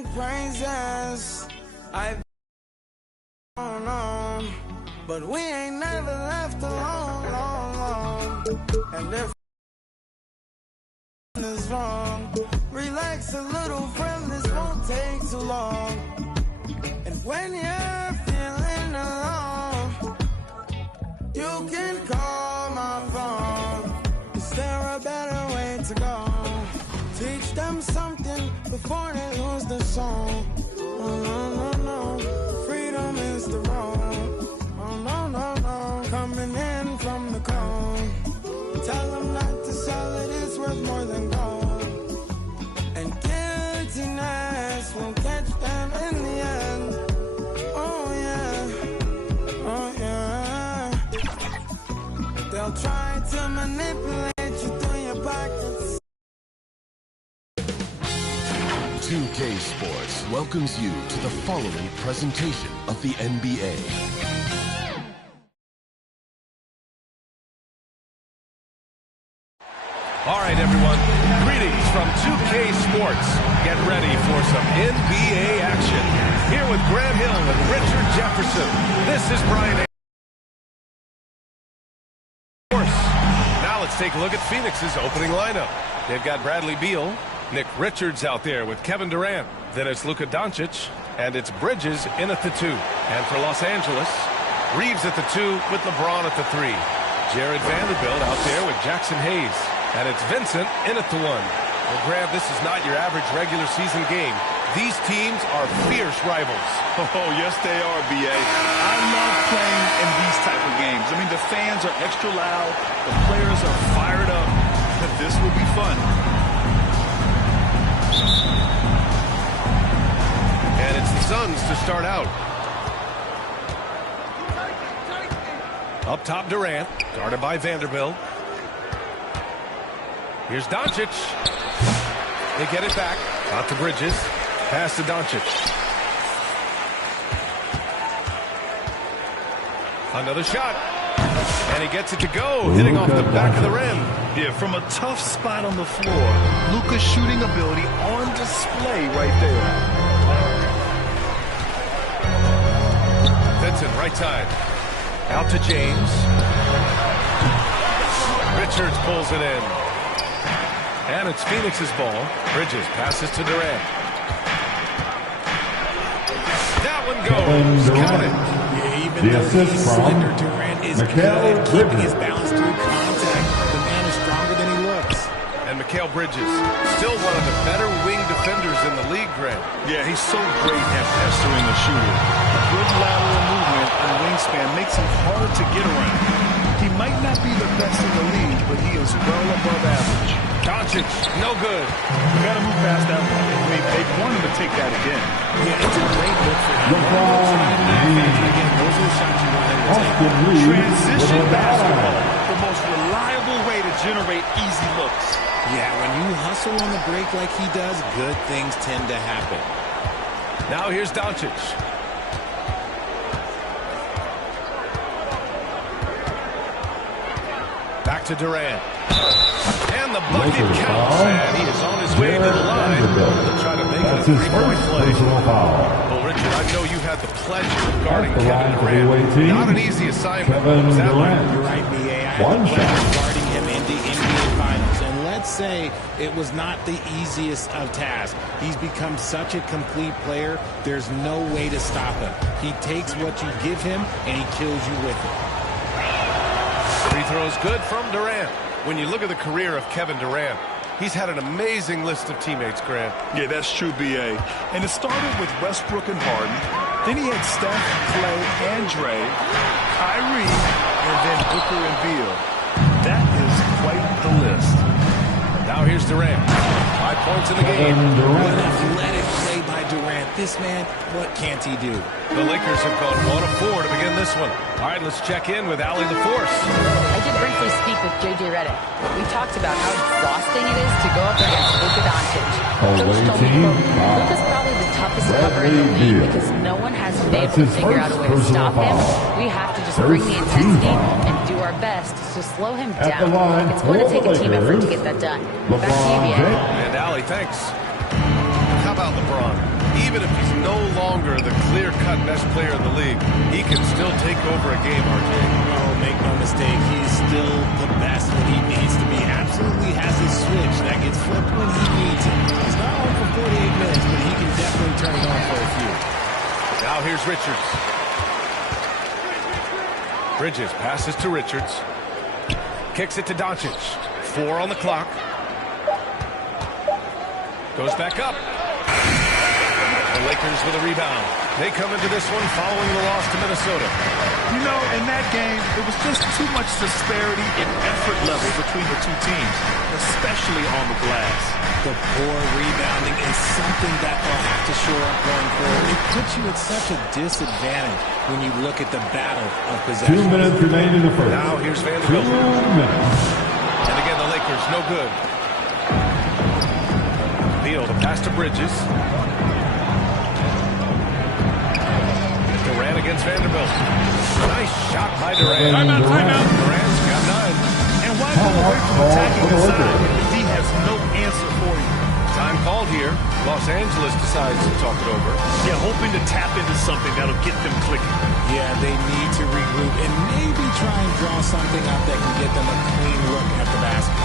and praises. I've been on, but we ain't never left alone, long. And if is wrong, relax a little, friend, this won't take too long. And when you're feeling alone, you can call my phone. Is there a better way to go? Teach them something before they lose the song. Oh, no, no, no. Freedom is the road. Oh, no, no, no. Coming in from the cold. Tell them not to sell it, it's worth more than gold. And guiltiness will catch them in the end. Oh, yeah. Oh, yeah. They'll try to manipulate you through your pockets. 2K Sports welcomes you to the following presentation of the NBA. All right, everyone. Greetings from 2K Sports. Get ready for some NBA action. Here with Grant Hill and Richard Jefferson. This is Brian. Now let's take a look at Phoenix's opening lineup. They've got Bradley Beal, Nick Richards out there with Kevin Durant. Then it's Luka Doncic, and it's Bridges in at the 2. And for Los Angeles, Reeves at the 2 with LeBron at the 3. Jared Vanderbilt out there with Jackson Hayes. And it's Vincent in at the 1. Well, Grant, this is not your average regular season game. These teams are fierce rivals. Oh, yes, they are, B.A. I love playing in these type of games. I mean, the fans are extra loud. The players are fired up. This will be fun. And it's the Suns to start out. Up top, Durant, guarded by Vanderbilt. Here's Doncic. They get it back. Out to Bridges. Pass to Doncic. Another shot. And he gets it to go, hitting off the back of the rim. Yeah, from a tough spot on the floor. Luka's shooting ability on display right there. Vincent, right side. Out to James. Richards pulls it in. And it's Phoenix's ball. Bridges passes to Durant. That one goes. Count it. Yeah, even though he's slender, Durant is good at keeping his balance through contact. The man is stronger than he looks. And Mikal Bridges, still one of the better wing defenders in the league, Grant. Yeah, he's so great at pestering a shooter. A good lateral movement and wingspan makes him hard to get around. He might not be the best in the league, but he is well above average. Doncic, no good. We got to move past that one. I mean, they want him to take that again. Yeah, it's a great look for him. Again, those are the shots you want him to take. Transition basketball, the most reliable way to generate easy looks. Yeah, when you hustle on the break like he does, good things tend to happen. Now here's Doncic. Back to Durant. And the bucket counts. And he is on his way to the line. He'll try to make it a three-point play. Well, Richard, I know you had the pleasure of guarding Kevin Durant. Not an easy assignment. You're right, B.A. I had the pleasure of guarding him in the NBA Finals. And let's say it was not the easiest of tasks. He's become such a complete player, there's no way to stop him. He takes what you give him, and he kills you with it. Free throws good from Durant. When you look at the career of Kevin Durant, he's had an amazing list of teammates, Grant. Yeah, that's true, B.A. And it started with Westbrook and Harden. Then he had Steph, Clay, and Dre, Kyrie, and then Booker and Beal. That is quite the list. Now here's Durant. 5 points in the game. What athletic play by Durant. This man, what can't he do? The Lakers have gone 1 of 4 to begin this one. All right, let's check in with Allie LaForce. I did briefly speak with J.J. Redick. We talked about how exhausting it is to go up against Luka Doncic. Coach told me, quote, Luka's probably the toughest cover in the league because no one has been able to figure out a way to stop him. We have to just bring the intensity and do our best to slow him down. It's going to take a team effort to get that done. Back to you, B.A. And Allie, thanks. How about LeBron? Even if he's no longer the clear-cut best player in the league, he can still take over a game, RJ. Oh, make no mistake, he's still the best when he needs to be. Absolutely has a switch that gets flipped when he needs it. He's not on for 48 minutes, but he can definitely turn it on for a few. Now here's Richards. Bridges passes to Richards. Kicks it to Doncic. 4 on the clock. Goes back up. The Lakers with a rebound. They come into this one following the loss to Minnesota. You know, in that game, it was just too much disparity in effort level between the two teams, especially on the glass. The poor rebounding is something that they'll have to shore up going forward. It puts you at such a disadvantage when you look at the battle of possession. 2 minutes remain in the first. Now here's Vanderbilt. 2 minutes. And again, the Lakers, no good. Beal, the pass to Bridges. Durant against Vanderbilt. Nice shot by Durant. Timeout. Durant's got 9. And why go away from attacking the side if he has no answer for you? Time called here. Los Angeles decides to talk it over. Yeah, hoping to tap into something that'll get them clicking. Yeah, they need to regroup and maybe try and draw something up that can get them a clean look at the basket.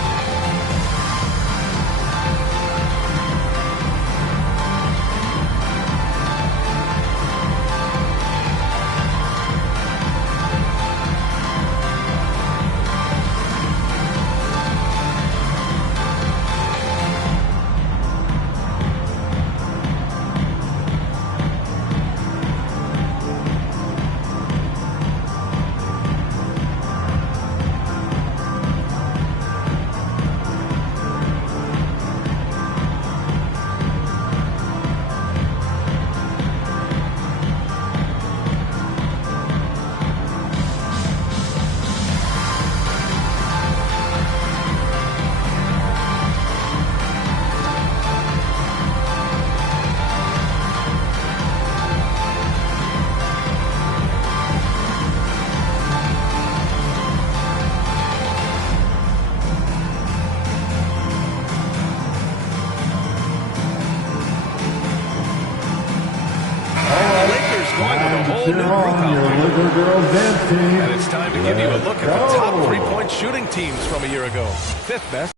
And it's time to give you a look at the top 3-point shooting teams from a year ago. 5th best.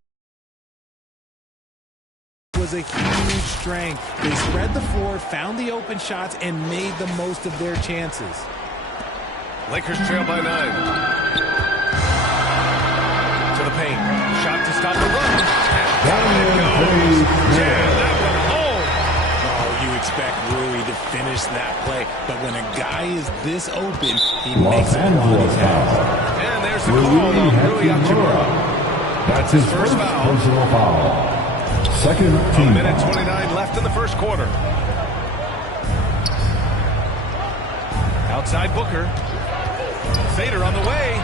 Was a huge strength. They spread the floor, found the open shots, and made the most of their chances. Lakers trail by 9. To the paint. Shot to stop the run. Down it goes. Jam that one home. Oh, you expect Rui to finish that play, but when a guy is this open, he makes it while he's out. And there's the call on Rui Hachimura. That's his first personal foul. Second team. 1 minute 29 left in the first quarter. Outside Booker. Fader on the way.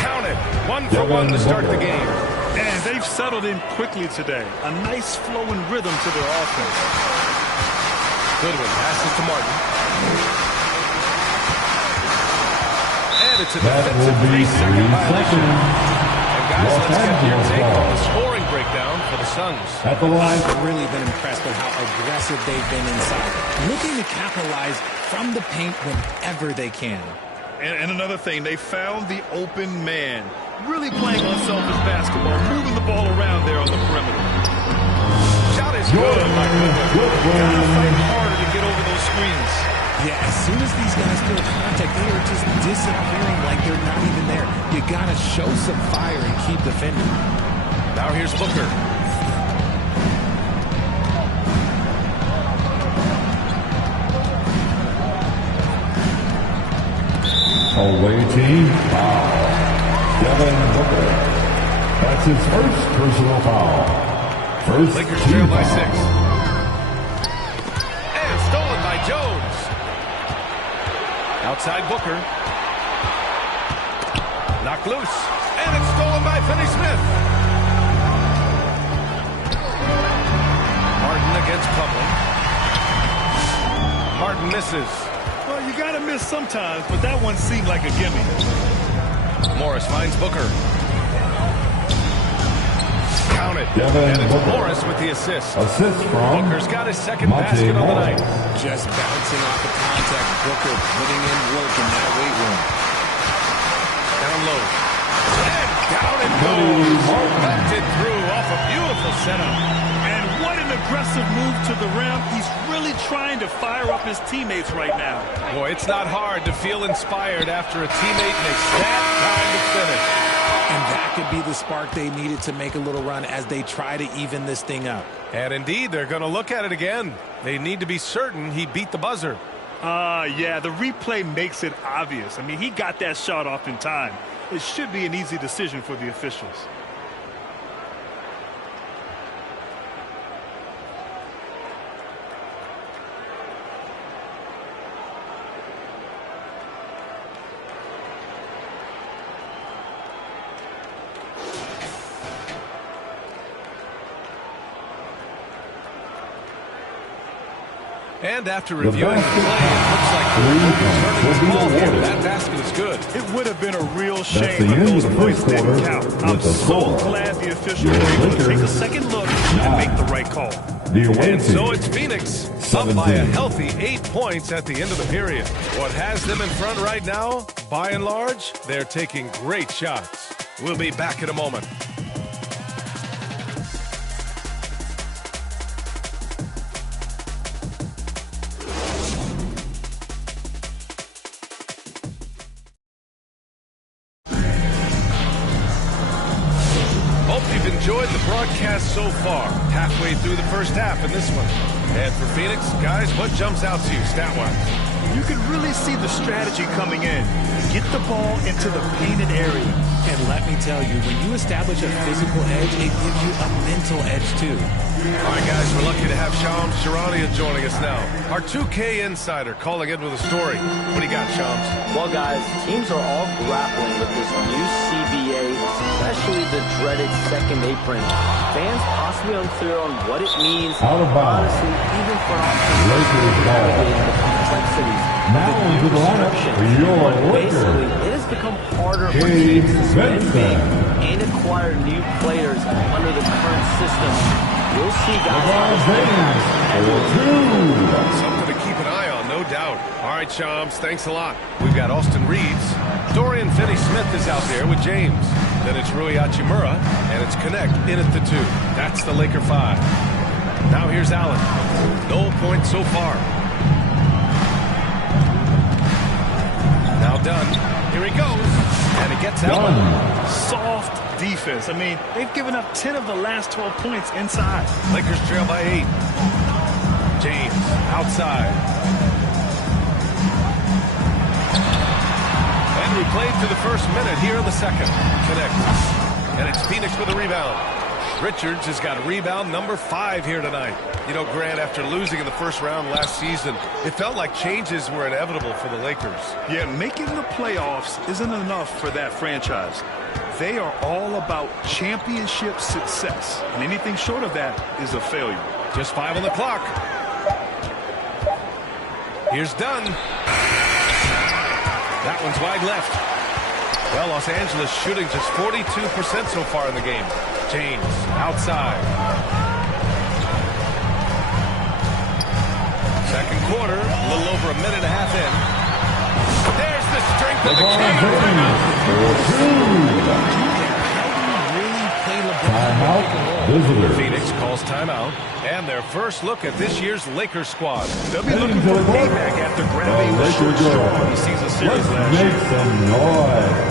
Count it. 1 for 1 to start the game. And they've settled in quickly today. A nice flowing rhythm to their offense. Goodwin passes to Martin. And it's a defensive 3-second violation. And guys, let's get your take on the scoring breakdown for the Suns. At the line. I've really been impressed with how aggressive they've been inside, looking to capitalize from the paint whenever they can. And another thing, they found the open man. Really playing unselfish basketball, moving the ball around there on the perimeter. Shot is good by Goodwin. Gotta fight harder to get over those screens. Yeah, as soon as these guys feel contact, they are just disappearing like they're not even there. You gotta show some fire and keep defending. Now here's Booker. Away team foul. Devin Booker. That's his first personal foul. First Lakers team trail by foul. 6. And stolen by Jones. Outside Booker. Knocked loose. And it's stolen by Finney-Smith. Martin against Plumlee. Martin misses. Well, you gotta miss sometimes, but that one seemed like a gimme. Morris finds Booker. Count it. Devin And it's Booker. Morris with the assist. Assist from Booker's got his second Monte basket on the Morris. night. Just bouncing off the contact. Booker putting in work in that weight room. Down low. And down it goes. Melted through off a beautiful setup. And what an aggressive move to the rim. He's really trying to fire up his teammates right now. Boy, it's not hard to feel inspired after a teammate makes that kind of finish. And that could be the spark they needed to make a little run as they try to even this thing up. And indeed, they're going to look at it again. They need to be certain he beat the buzzer. Yeah, the replay makes it obvious. I mean, he got that shot off in time. It should be an easy decision for the officials. And after reviewing the play, it looks like the ball here. That basket is good. It would have been a real That's shame the if end those of the first points didn't quarter count. with I'm the so score. glad the officials Your were able to Lakers take a second look and make the right call. the away And team. so it's Phoenix, up by a healthy 8 points at the end of the period. What has them in front right now, by and large, they're taking great shots. We'll be back in a moment. Hope you've enjoyed the broadcast so far. Halfway through the first half in this one. And for Phoenix, guys, what jumps out to you stat-wise? You can really see the strategy coming in. Get the ball into the painted area. And let me tell you, when you establish a physical edge, it gives you a mental edge too. All right, guys, we're lucky to have Shams Charania joining us now. Our 2K insider calling in with a story. What do you got, Shams? Well, guys, teams are all grappling with this new CBA, especially the dreaded second apron. Fans possibly unclear on what it means. Out of bounds. Honestly, even for Lakers ball. navigating the complexities Now of the into new the lineup restrictions. for your But basically, Lakers. it has become harder for Gabe teams to spend big Vincent. and acquire new players under the current system. You'll see guys LeBron James for two. Something to keep an eye on, no doubt. All right, Shams, thanks a lot. We've got Austin Reeves. Dorian Finney-Smith is out there with James. Then it's Rui Hachimura, and it's Connect in at the 2. That's the Laker 5. Now here's Allen. No points so far. Now done. Here he goes. And he gets out. Done. Soft defense. I mean, they've given up 10 of the last 12 points inside. Lakers trail by 8. James outside. And we played through the first minute here in the second. Connect. And it's Phoenix with a rebound. Richards has got rebound number 5 here tonight. You know, Grant, after losing in the first round last season, it felt like changes were inevitable for the Lakers. Yeah, making the playoffs isn't enough for that franchise. They are all about championship success, and anything short of that is a failure. Just 5 on the clock. Here's Dunn. That one's wide left. Well, Los Angeles shooting just 42% so far in the game. James outside. Second quarter, a little over a minute and a half in. There's the strength of the Timeout. Visitors. Phoenix calls timeout. And their first look at this year's Lakers squad. They'll be looking for payback after grabbing the short straw in the season series last year. Make some noise.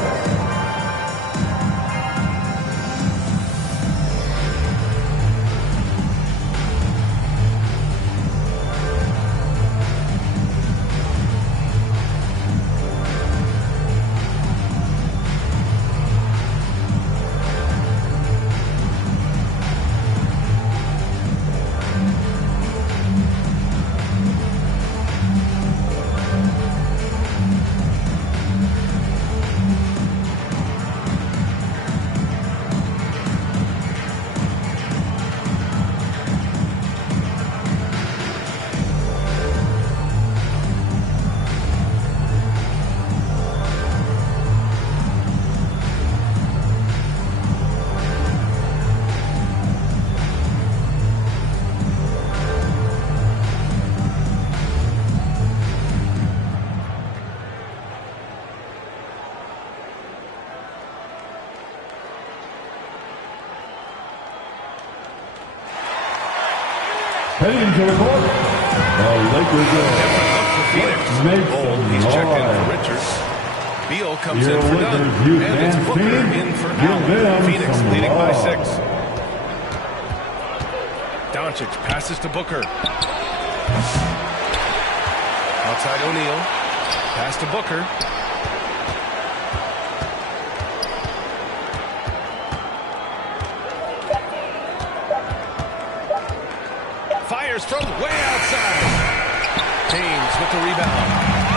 Heading to the court, the Lakers go. Make some He's checked in for noise. Richards. Beal comes Your in for Lakers Dunn. youth And it's dance Booker team, in for give Allen. them Phoenix some leading by love. 6. Doncic passes to Booker. Outside O'Neal. Pass to Booker. Fires from way outside. James with the rebound.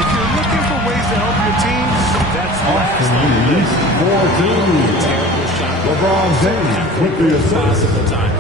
If you're looking for ways to help your team, that's last on the list. 4-2. Terrible shot. LeBron James with the assist. Possible time.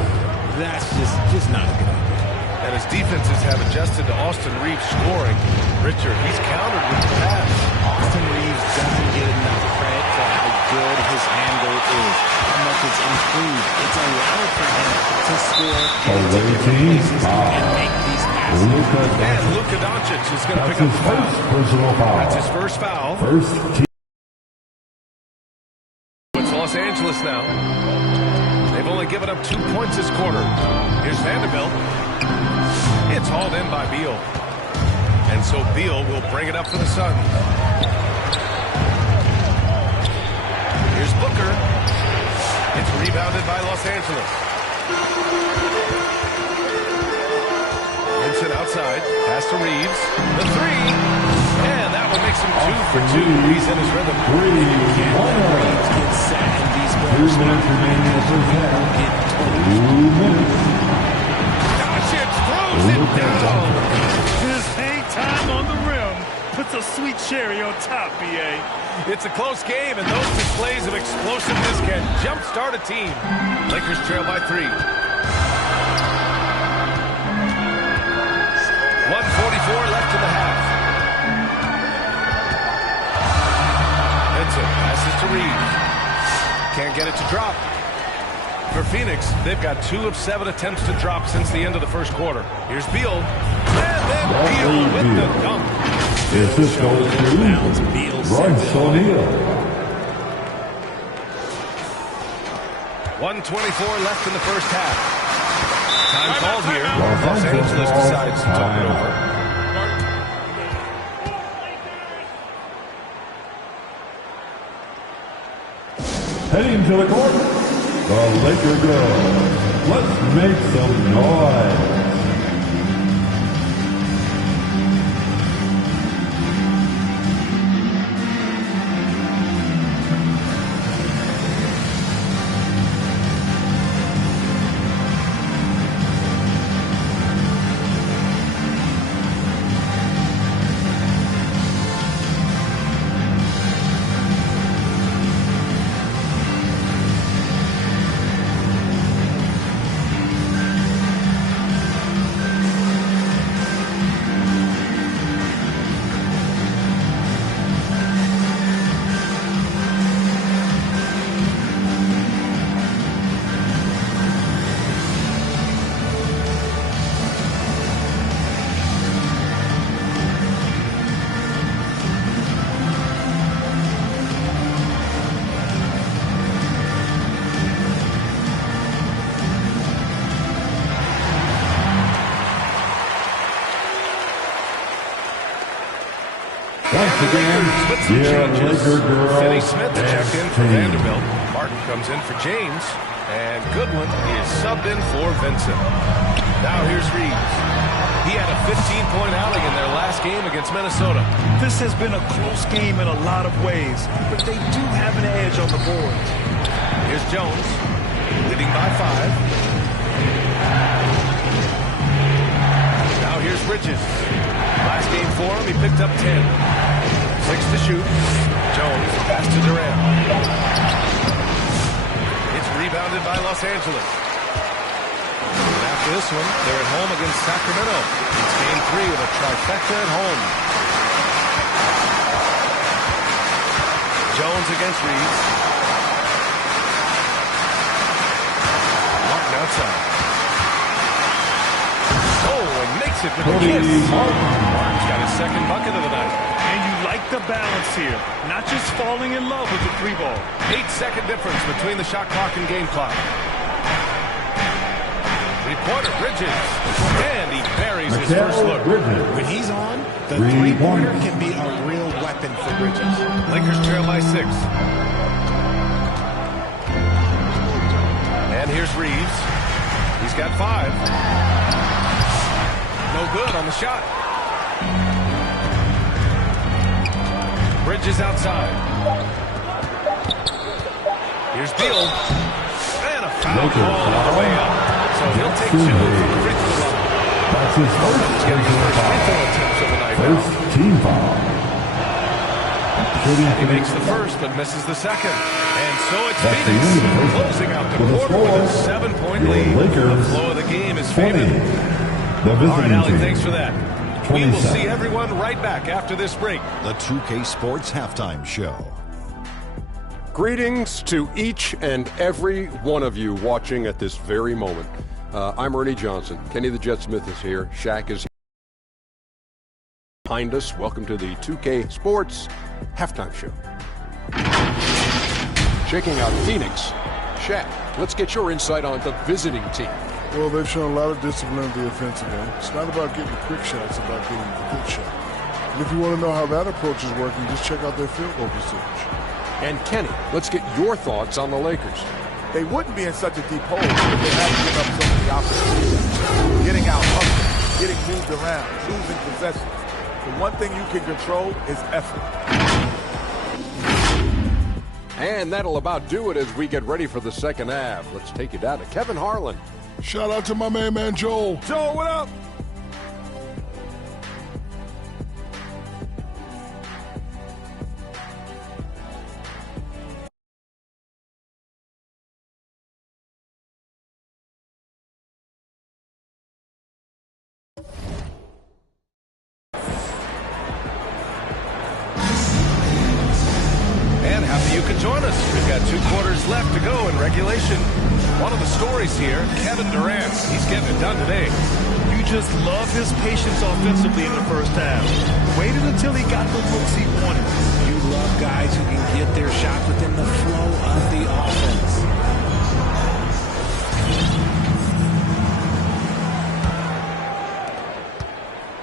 That's just not a good idea. And his defenses have adjusted to Austin Reeves scoring. Richard, he's countered with the pass. Austin Reeves doesn't get enough credit for how good his handle is, how much it's improved. It's allowed for him to score, get into different places, and make these passes. And Luka Doncic is going to That's pick up his the foul. first personal foul. That's his first foul. First team. It's Los Angeles now. They've only given up 2 points this quarter. Here's Vanderbilt. It's hauled in by Beal. And so Beal will bring it up for the Suns. Here's Booker. It's rebounded by Los Angeles. Vincent outside. Pass to Reeves. The three. And that one makes him 2 for 2. He's in his rhythm. 3-1. Get set in these 2 minutes remaining in the first half. 2 minutes. Doncic throws it down. His hang time on the rim puts a sweet cherry on top, B.A. It's a close game, and those displays of explosiveness can jumpstart a team. Lakers trail by 3. 1:44 left in the half. Vincent passes to Reeves. Can't get it to drop. For Phoenix, they've got 2 of 7 attempts to drop since the end of the first quarter. Here's Beal. And then Beal with the dunk. Assist goes to Royce O'Neal. 1:24 left in the first half. Time called here. Los Angeles decides to talk it over. Heading to the court, the Laker girls. Let's make some noise. Once again, your Laker girls. Finney Smith checked in for Vanderbilt. Martin comes in for James. And Goodwin is subbed in for Vincent. Now here's Reeves. He had a 15-point outing in their last game against Minnesota. This has been a close game in a lot of ways, but they do have an edge on the board. Here's Jones, leading by 5. Now here's Bridges. Last game for him, he picked up 10. 6 to shoot. Jones, pass to Durant. It's rebounded by Los Angeles. And after this one, they're at home against Sacramento. It's game 3 with a trifecta at home. Jones against Reeves. Martin outside. Oh, and makes it with a kiss. Martin's got his second bucket of the night. And you like the balance here. Not just falling in love with the 3-ball. 8-second difference between the shot clock and game clock. Three-pointer, Bridges. And he buries his first look. When he's on, the three-pointer can be a real weapon for Bridges. Lakers trail by 6. And here's Reeves. He's got 5. No good on the shot. Bridges outside. Here's Beal. And a foul call on the way up. So he'll take 2 from the free throw line. That's his first free throw attempts of the night. First team foul. He makes the first, but misses the second. And so it's Phoenix closing out the quarter with a 7-point lead. The flow of the game is favored. All right, Allie, thanks for that. We will see everyone right back after this break. The 2K Sports Halftime Show. Greetings to each and every one of you watching at this very moment. I'm Ernie Johnson. Kenny the Jet Smith is here. Shaq is behind us. Welcome to the 2K Sports Halftime Show. Checking out Phoenix. Shaq, let's get your insight on the visiting team. Well, they've shown a lot of discipline in the offensive end. It's not about getting the quick shot, it's about getting the good shot. And if you want to know how that approach is working, just check out their field goal percentage. And Kenny, let's get your thoughts on the Lakers. They wouldn't be in such a deep hole if they hadn't given up so many opportunities. Getting out hustled, getting moved around, losing possessions. The one thing you can control is effort. And that'll about do it as we get ready for the second half. Let's take you down to Kevin Harlan. Shout out to my man Joel. Joel, what up? And happy you could join us. We've got 2 quarters left to go in regulation. One of the stories here, Kevin Durant. He's getting it done today. You just love his patience offensively in the first half. Waited until he got the looks he wanted. You love guys who can get their shot within the flow of the offense.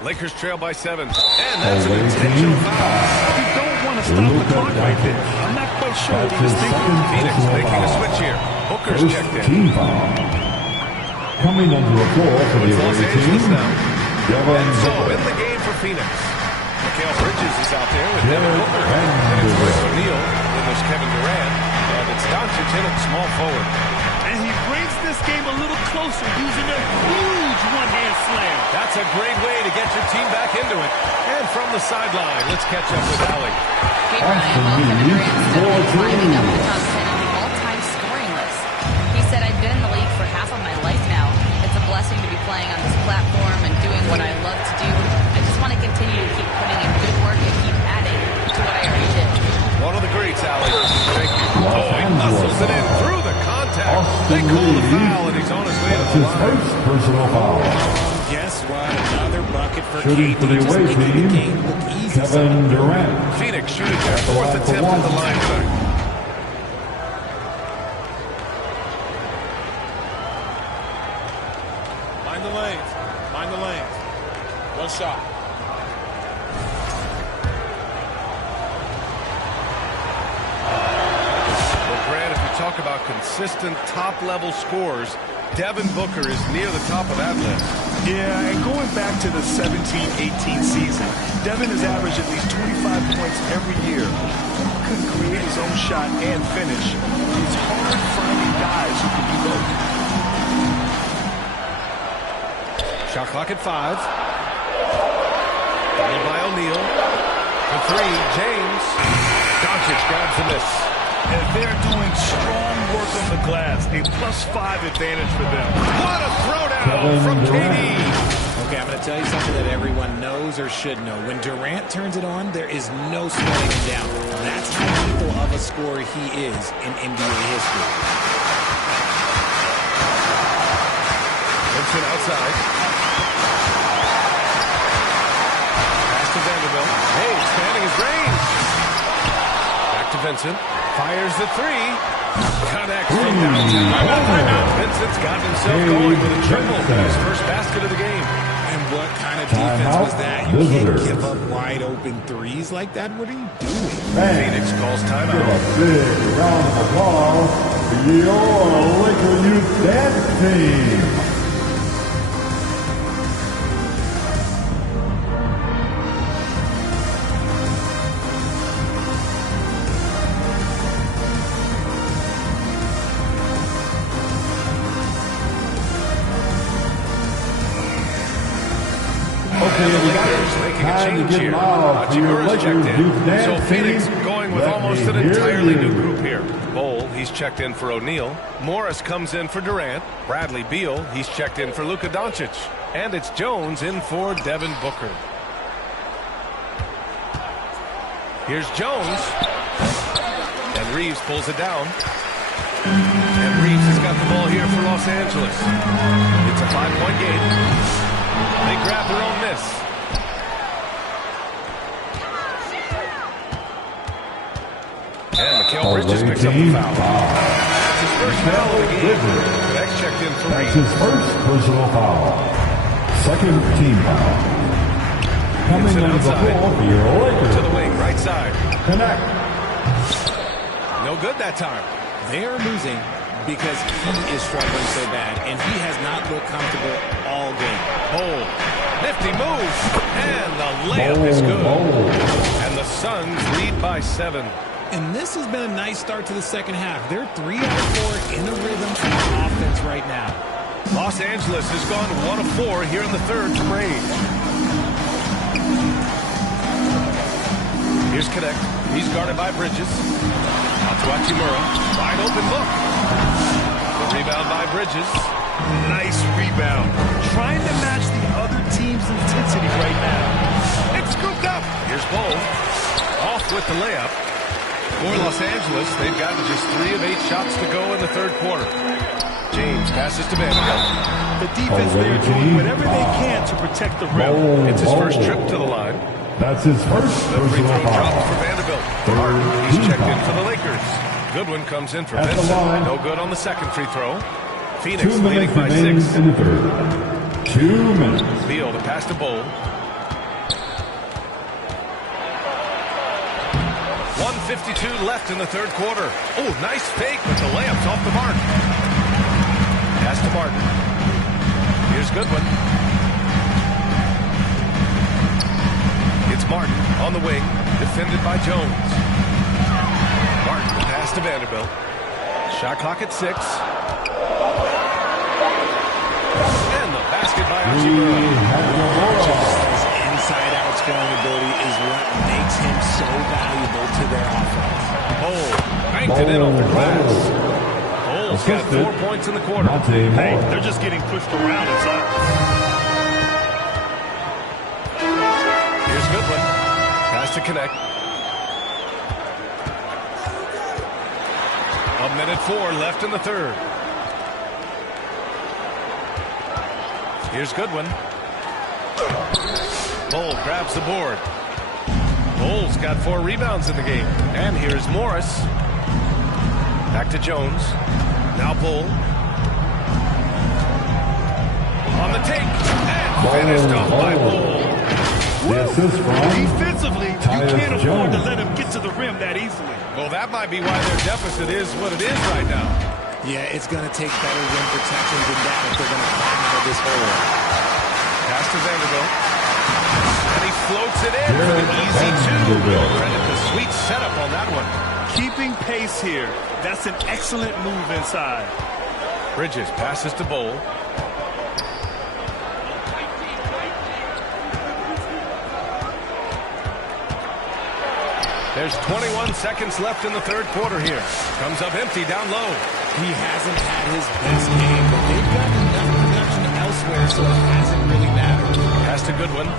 Lakers trail by 7. And that's an intentional foul. You don't want to stop the clock right there. I'm not quite sure what he was thinking. Phoenix making a switch here. Booker's checked in. Team foul. Coming onto the floor for the Los away Angeles team, now. Devin And so Booker. in the game for Phoenix. Mikal Bridges is out there with Devin Booker. And it's Royce O'Neal. Then there's Kevin Durant. And it's Doncic in at small forward. And he brings this game a little closer using a huge one-hand slam. That's a great way to get your team back into it. And from the sideline, let's catch up with Allie. Hey, Brian, well, Kevin Durant's climbing up the top 10 of the all-time scoring list. He said, I've been in the league for half of my life now. It's a blessing to be playing on this platform and doing what I love to do. I just want to continue to keep putting in good work and keep adding to what I already did. One of the greats, Allie. Thank you. Oh, he muscles it in through the contact. They call the foul, and he's on his way to the His line. first personal foul. Guess what? Another bucket for Shooting for the KD, just away making the team, game look easy. Kevin Durant. Phoenix shooting their 4th attempt at the line tonight. Mind the lanes. Mind the lanes. One shot. Well, Grant, if you talk about consistent top-level scores, Devin Booker is near the top of that list. Yeah, and going back to the 17-18 season, Devin has averaged at least 25 points every year. Couldn't create his own shot and finish. It's hard finding guys who can do both. Shot clock at 5. Followed by O'Neal. For 3, James. Doncic grabs the miss. And they're doing strong work on the glass. A +5 advantage for them. What a throwdown from KD. Okay, I'm going to tell you something that everyone knows or should know. When Durant turns it on, there is no slowing him down. That's how lethal of a scorer he is in NBA history. Vincent outside. Pass to Vanderbilt. Hey, expanding his range. Back to Vincent. Fires the 3. Connects from downtown. Vincent's gotten himself going with a triple for his first basket of the game. And what kind of defense was that? You can't give up wide open threes like that. What are you doing? Phoenix calls timeout. Give a big round of applause for your Laker Youth Dance Team. And the Lakers making a change here. Hachimura's checked in. So Phoenix going with almost an entirely new group here. Bol, he's checked in for O'Neal. Morris comes in for Durant. Bradley Beal, he's checked in for Luka Doncic. And it's Jones in for Devin Booker. Here's Jones. And Reeves pulls it down. And Reeves has got the ball here for Los Angeles. It's a 5-point game. They grab their own miss. And Mikal Bridges picks up the foul. That's his first foul of the game. Next checked in for Reeves. That's his first personal foul. Second team foul. Coming on the floor for your Lakers. To the wing, right side. Connect. No good that time. They are losing because he is struggling so bad, and he has not looked comfortable all game. Bol, nifty move, and the layup is good. And the Suns lead by 7. And this has been a nice start to the second half. They're 3 out of 4 in a rhythm on offense right now. Los Angeles has gone 1 of 4 here in the third from range. Here's Connect. He's guarded by Bridges. Out to Hachimura. Wide open look. The rebound by Bridges. Nice rebound. Trying to match the other team's intensity right now. It's scooped up. Here's Bol. Off with the layup. For Los Angeles, they've gotten just 3 of 8 shots to go in the third quarter. James passes to Vanderbilt. The defense there doing whatever they can to protect the rim. It's his first trip to the line. That's his first The free personal throw drops foul. for Vanderbilt. Harden, he's checked in for the Lakers. Goodwin comes in for At the Vincent. line. No good on the second free throw. Phoenix 2 leading minutes by remaining 6. in the third. 2 minutes. Beal to pass to Bol. 1:52 left in the third quarter. Oh, nice fake, but the layup's off the mark. Pass to Martin. Here's Goodwin. It's Martin on the wing, defended by Jones. Martin, the pass to Vanderbilt. Shot clock at 6. And the basket by Hachimura. Inside-out scoring ability is what makes him so valuable to their offense. Bol banked it in off the glass. Bol's got 4 points in the quarter. Hey, they're just getting pushed around inside. Here's Goodwin. Pass to Connect. 1:04 left in the third. Here's Goodwin. Bol grabs the board. Bol's got 4 rebounds in the game. And here's Morris. Back to Jones. Now Bol. On the take. And finished off by Bol. The assist from Defensively, you can't afford to let him get to the rim that easily. Well, that might be why their deficit is what it is right now. Yeah, it's going to take better rim protection than that if they're going to climb out of this hole. Pass to Vanderbilt. And he floats it in for the easy 2. Credit the sweet setup on that one. Keeping pace here. That's an excellent move inside. Bridges passes to Bol. There's 21 seconds left in the third quarter here. Comes up empty down low. He hasn't had his best game, but they've got enough production elsewhere, so it hasn't really mattered. Pass to Goodwin.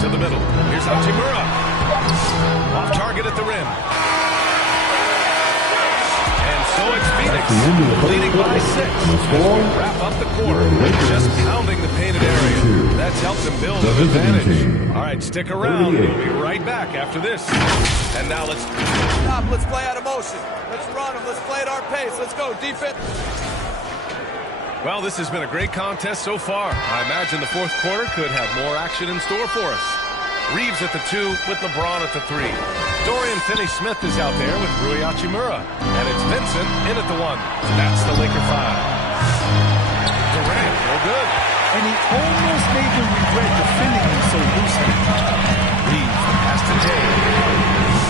To the middle. Here's Hachimura. Off target at the rim. And So it's Phoenix leading by 6. Wrap up the quarter, just pounding the painted area. That's helped them build an advantage. All right, stick around. We'll be right back after this. And now let's stop. Let's play out of motion. Let's run them. Let's play at our pace. Let's go, defense. Well, this has been a great contest so far. I imagine the fourth quarter could have more action in store for us. Reeves at the 2 with LeBron at the 3. Dorian Finney-Smith is out there with Rui Hachimura. And it's Vincent in at the 1. That's the Laker 5. Durant, no good. And he almost made him regret defending him so loosely. Reeves, the pass to James.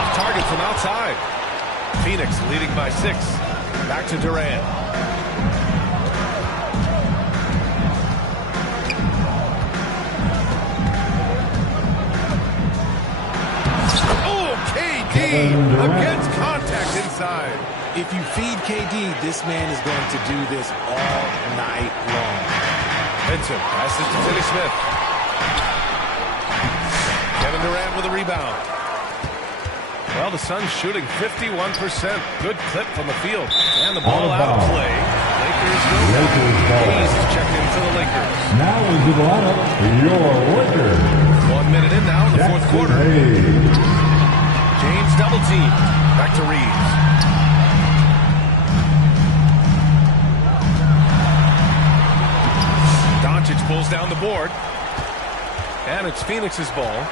Off target from outside. Phoenix leading by 6. Back to Durant. Against contact inside. If you feed KD, this man is going to do this all night long. Vincent passes to Finney-Smith. Kevin Durant with a rebound. Well, the Suns shooting 51%. Good clip from the field. And the ball out of play. Lakers go. Hayes is checked in for the Lakers. Now into the lineup for your Lakers. 1 minute in now in the fourth quarter. James double team. Back to Reeves. Doncic pulls down the board. And it's Phoenix's ball.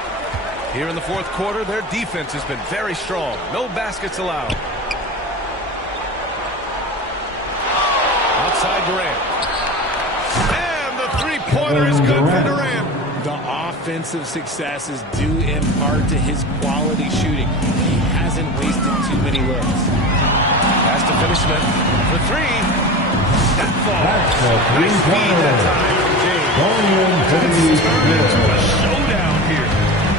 Here in the fourth quarter, their defense has been very strong. No baskets allowed. Outside Durant. And the three-pointer is good for Durant. The offensive success is due in part to his quality shooting. He hasn't wasted too many looks. Pass to Finney-Smith for 3. That falls. Nice speed that time from James. It's turned into a showdown here.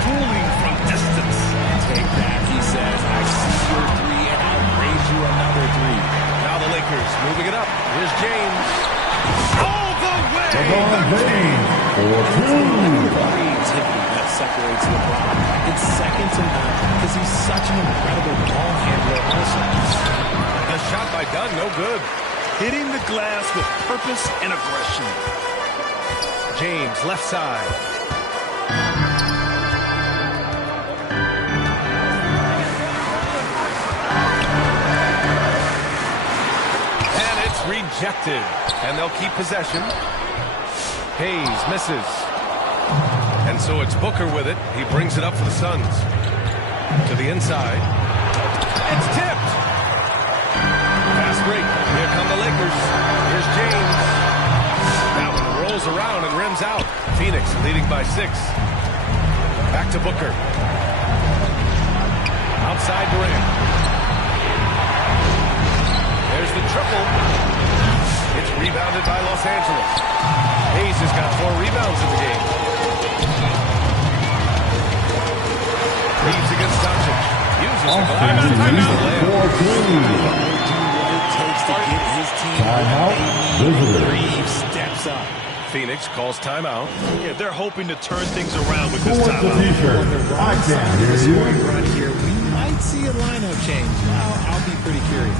Cooling from distance. Take that, he says. I see your 3 and I'll raise you another 3. Now the Lakers moving it up. Here's James. All the way. Creativity that separates LeBron. It's second to none because he's such an incredible ball handler also. The shot by Dunn, no good. Hitting the glass with purpose and aggression. James, left side. And it's rejected. And they'll keep possession. Hayes misses. And so it's Booker with it. He brings it up for the Suns. To the inside. It's tipped. Fast break. Here come the Lakers. Here's James. That one rolls around and rims out. Phoenix leading by 6. Back to Booker. Outside Durant. There's the triple. It's rebounded by Los Angeles. Hayes has got 4 rebounds in the game. Reeves against Doncic. Uses the glass. Reeves steps up. Phoenix calls timeout. Yeah, they're hoping to turn things around with this timeout. I can't hear you. Run here, we might see a lineup change. I'll be pretty curious.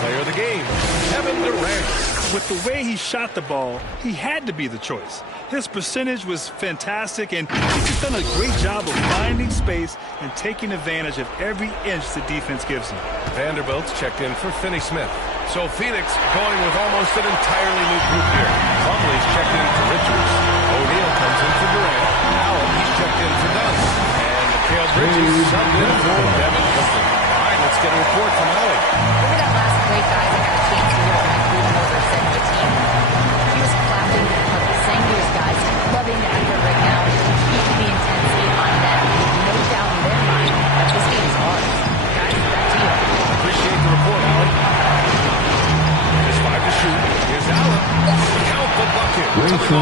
Player of the game, Kevin Durant. With the way he shot the ball, he had to be the choice. His percentage was fantastic, and he's just done a great job of finding space and taking advantage of every inch the defense gives him. Vanderbilt's checked in for Finney-Smith. So Phoenix going with almost an entirely new group here. Plumlee's checked in for Richards. O'Neal comes in for Durant. Allen, he's checked in for Dunn. And Mikal Bridges subbed in for Devin Booker. All right, let's get a report from Allen. Look at that last break, guys. I got a chance to hear what Mike Budenholzer said to the team. He was clapping, saying to his guys, loving the effort right now, to keep the intensity on them. No doubt in their mind that this game is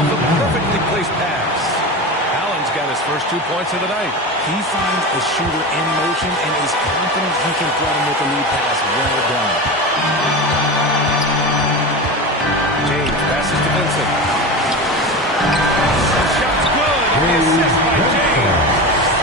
with a perfectly placed pass. Allen's got his first 2 points of the night. He finds a shooter in motion and is confident he can thread him with a lead pass. Well done. James passes to Vincent. The shot's good. The assist by James.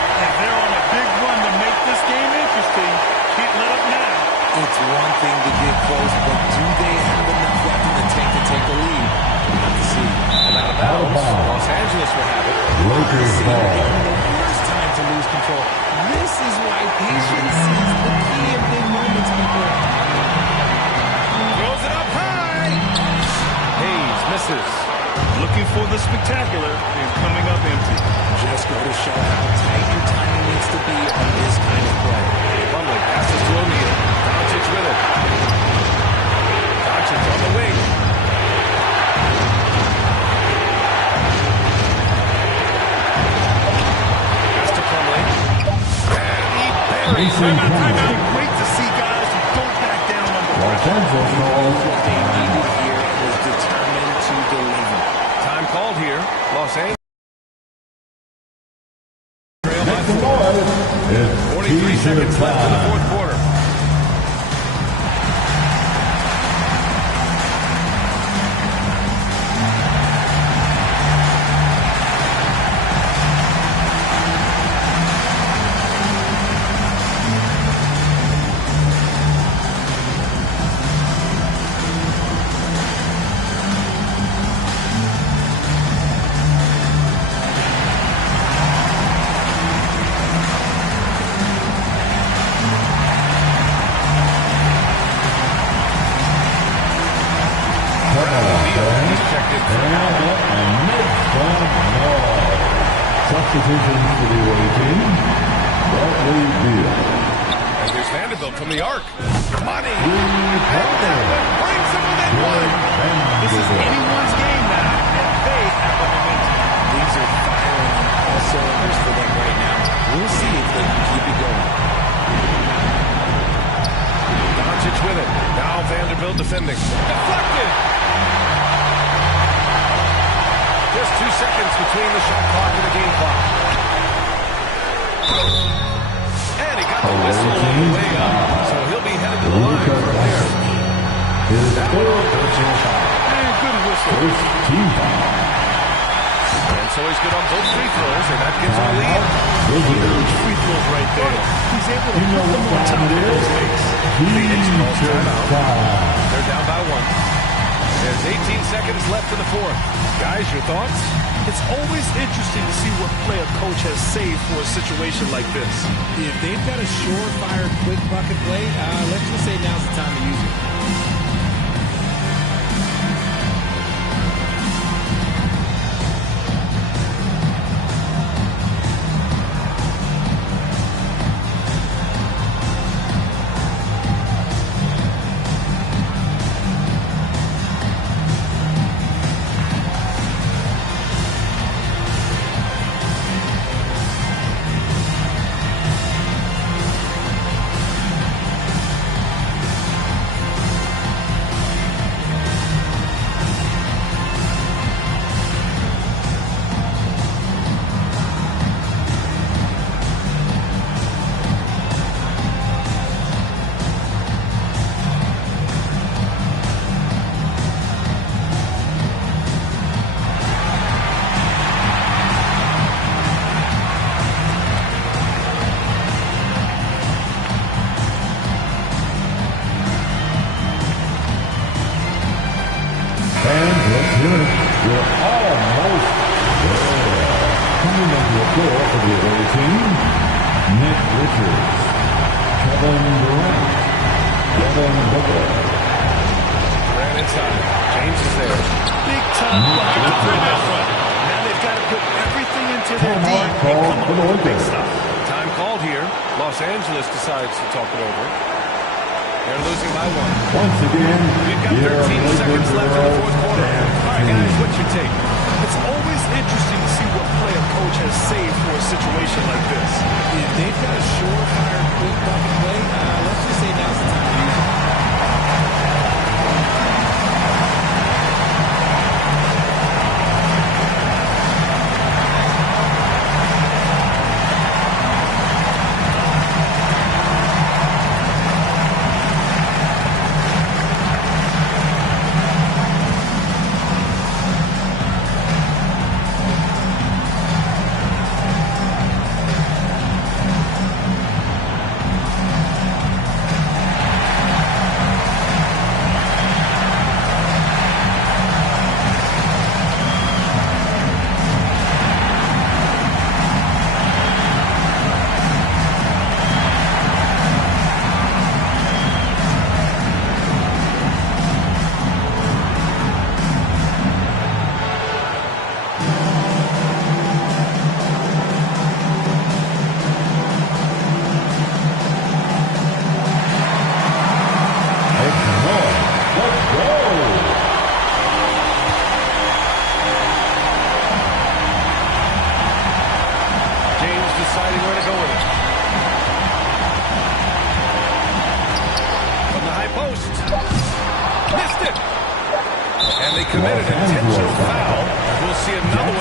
And they're on a big run to make this game interesting. Can't let up now. It's one thing to get close, but do they have enough left in the tank to take the lead? Let's see. And out of bounds. Los Angeles will have it. Lakers ball. The worst time to lose control. This is why patience is the key in big moments, people. Throws it up high. Hayes misses. Looking for the spectacular and coming up empty. Just go to show how tight your timing needs to be on this kind of play. Plumlee passes to O'Neal. Doncic with it. Doncic on the wing. Pass to Plumlee. And he buries him. Great to see guys who don't back down on the Los Angeles calls. What they needed here was determined to deliver. Time called here. Los Angeles. Make some noise. It's 43 seconds left in the fourth quarter. Substitution for the away team, Bradley Beal. And there's Vanderbilt from the arc. Money. brings them within one. This is anyone's game now, and they have the momentum. These are firing on all cylinders for them right now. We'll see if they can keep it going. Doncic with it. Now Vanderbilt defending. Deflected. Just 2 seconds between the shot clock and the game clock. And he got the whistle on the way up, so he'll be headed to the line from there. That one on Doncic. And good whistle. First team foul. And so he's good on both free throws, and that gives him a lead. Huge free throws right there. He's able to put them on top of those things. Phoenix calls timeout. They're down by 1. There's 18 seconds left in the fourth. Guys, your thoughts? It's always interesting to see what play a coach has saved for a situation like this. If they've got a surefire, quick bucket play, let's just say now's the time to use it. You're almost there. Coming up the floor for the away team, Nick Richards, Kevin Durant, Devin Booker. Durant inside. James is there. Big time bucket to throw that front. Now they've got to put everything into their D and come up with the big stuff. Time called here. Los Angeles decides to talk it over. They're losing by 1. Once again, we've got 13 seconds left in the fourth quarter. All right, guys, what's your take? It's always interesting to see what play a coach has saved for a situation like this. If they've got a surefire, quick bucket play, let's just say now's the time to use it.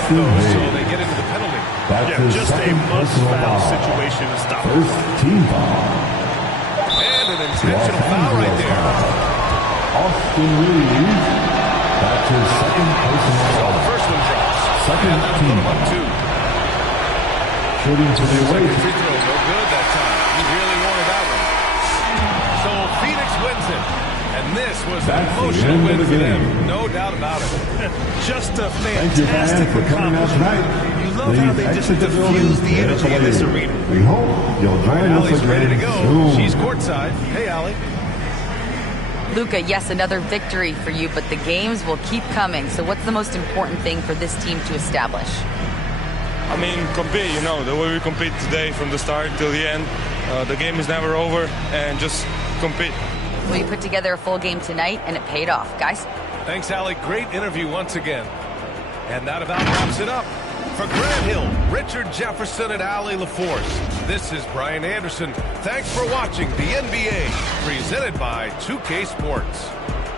Austin those, so Hayes. they get into the penalty. That's his just a second personal must-foul foul. situation to stop. First team foul. And an intentional foul right there. Austin Reeves. That's his second personal So foul. the first one drops. Second And that'll team put him up foul. 2. Shooting to the away. Free throw, no good that time. He really wanted that one. So Phoenix wins it. And this was an That's the emotional end win of the for game. them. No doubt about it. Just a Thank you, fans, fantastic for coming out tonight. You love how they just diffuse the energy in this arena. We hope you'll join us Allie's ready to again go. soon. She's courtside. Hey, Allie. Luka, yes, another victory for you, but the games will keep coming. So what's the most important thing for this team to establish? I mean, compete, you know, the way we compete today from the start till the end. The game is never over, and just compete. Well, you put together a full game tonight, and it paid off. Guys? Thanks, Allie. Great interview once again. And that about wraps it up. For Grant Hill, Richard Jefferson, and Allie LaForce, this is Brian Anderson. Thanks for watching the NBA, presented by 2K Sports.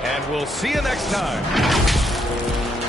And we'll see you next time.